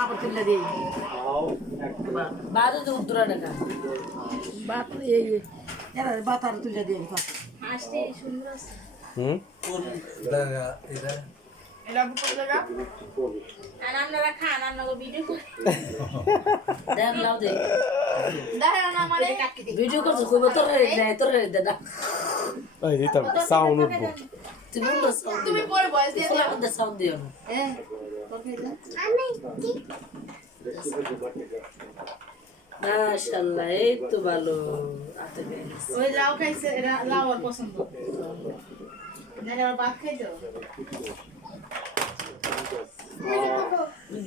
আবার তুলে দিই বাদে তো উত্তরা টাকা বাত এই এরা বাত আর তুলে দিই আসতে সুন্দর আছে এটা বুঝতে লাগা আর আপনারা খান আপনারা ভিডিও দেখ লাও দে দেখেন না মানে ভিডিও করছো কইবো তোর নাই তোর দাদা এই দিতাম সাউন্ড উঠবো তুমি বলছো সাউন্ড তুমি পরে ভয়েস দিয়ে দিও আমাদের সাউন্ড দিও না হ্যাঁ মাশাআল্লাহ এই তো ভালো আতে গেছে ওই লাউ খাইছে এরা লাউ আর পছন্দ দেখে আর ভাত খাইতো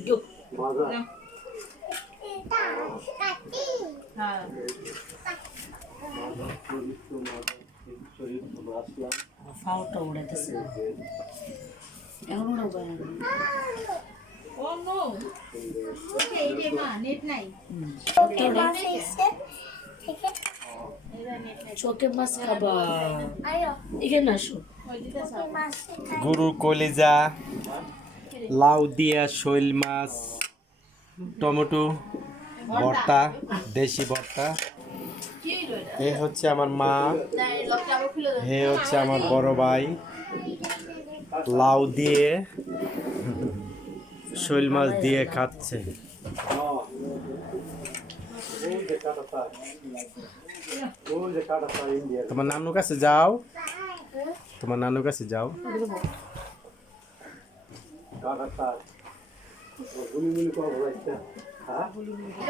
গো হ্যাঁ ফাউটা উড়াইতেছে এখন উড়াবো ও নো ওকে এই রে মা নেট নাই চোখে মাছ খাবা এখানে আসো ওই দিতে সব গরুর কলিজা লাউ দিয়া শৈল মাছ টমেটো ভর্তা দেশি ভর্তা কি হইলো এটা এ হচ্ছে আমার মা না এই লকটা আবার খুলে দাও হে হচ্ছে আমার বড় ভাই লাউ দিয়ে শৈল মাছ দিয়ে খাচ্ছে তোমার নানুর কাছে যাও তোমার নানুর কাছে যাও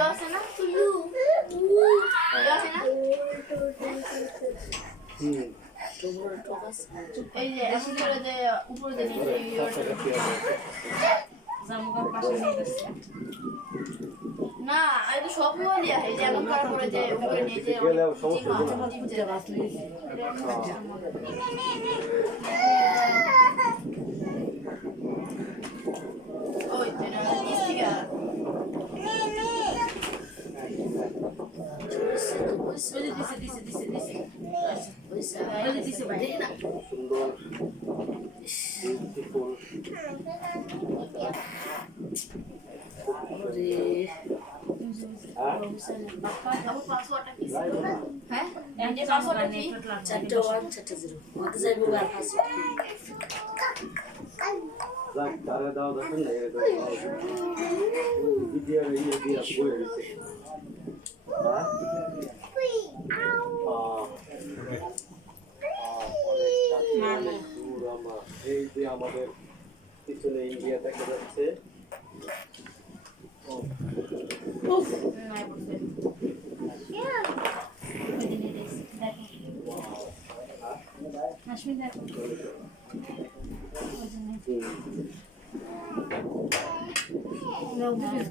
আছে না তুলু আছে না এই যে এখন করে যে উপরে যে নিচে জামুকার পাশে নিয়ে গেছে না এই তো সব বলি এই যে এমন করার পরে যে উপরে নিয়ে যে ওই যেটা নিচ থেকে হ্যাঁ এমনি পাসওয়ার্ড কি 4140 মতে যাইবো আর পাঁচ এই যে আমাদের পিছনে ইন্ডিয়া দেখা যাচ্ছে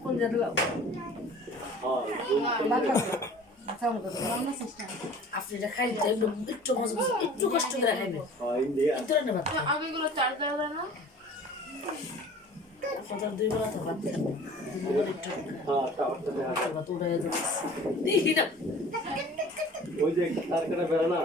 কোন জায়গা আপনি এটা খাইতে একটু মজা একটু কষ্ট করে খাইবেন কিন্তু না ভাত আগে গুলো চার দেওয়া না আপনার দুই বেলা তো ভাত খাবেন দুই বেলা একটু ভাত উড়ে যাচ্ছে দেখি না ওই যে তার কাটা বেড়া না